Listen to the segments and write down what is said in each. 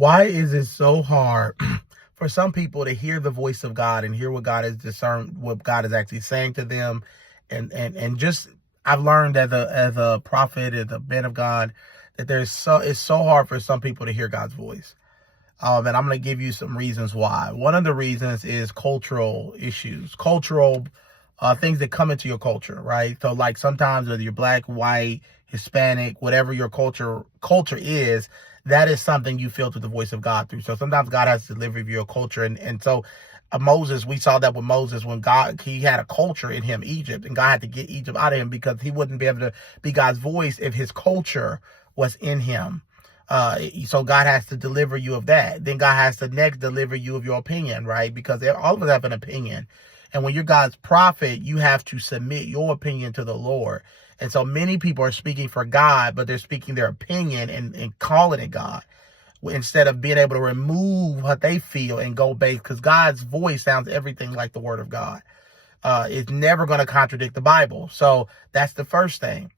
Why is it so hard for some people to hear the voice of God and hear what God is discern, what God is actually saying to them? And just, I've learned as a prophet, as a man of God, that it's so hard for some people to hear God's voice. And I'm going to give you some reasons why. One of the reasons is cultural issues, cultural things that come into your culture, right? So like sometimes whether you're black, white, Hispanic, whatever your culture is, that is something you filter the voice of God through. So sometimes God has to deliver you your culture. And so Moses, we saw that with Moses when he had a culture in him, Egypt, and God had to get Egypt out of him because he wouldn't be able to be God's voice if his culture was in him. So God has to deliver you of that. Then God has to next deliver you of your opinion, right? Because all of us have an opinion. And when you're God's prophet, you have to submit your opinion to the Lord. And so many people are speaking for God, but they're speaking their opinion and calling it God, instead of being able to remove what they feel and go based, because God's voice sounds everything like the word of God. It's never going to contradict the Bible. So that's the first thing.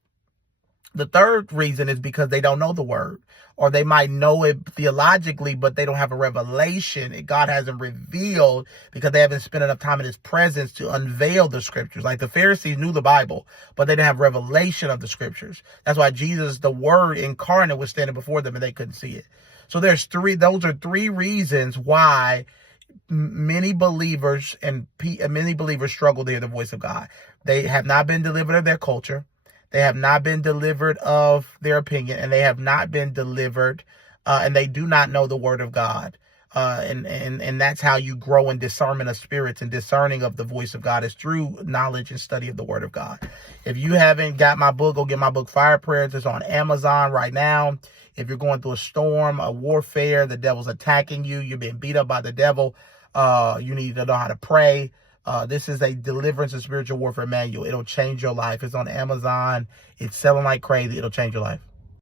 The third reason is because they don't know the word, or they might know it theologically, but they don't have a revelation. God hasn't revealed because they haven't spent enough time in his presence to unveil the scriptures. Like the Pharisees knew the Bible, but they didn't have revelation of the scriptures. That's why Jesus, the word incarnate, was standing before them and they couldn't see it. So those are three reasons why many believers struggle to hear the voice of God. They have not been delivered of their culture. They have not been delivered of their opinion, and they have not been delivered, and they do not know the word of God. And that's how you grow in discernment of spirits and discerning of the voice of God, is through knowledge and study of the word of God. If you haven't got my book, go get my book, Fire Prayers. It's on Amazon right now. If you're going through a storm, a warfare, the devil's attacking you, you're being beat up by the devil, you need to know how to pray. This is a deliverance and spiritual warfare manual. It'll change your life. It's on Amazon. It's selling like crazy. It'll change your life.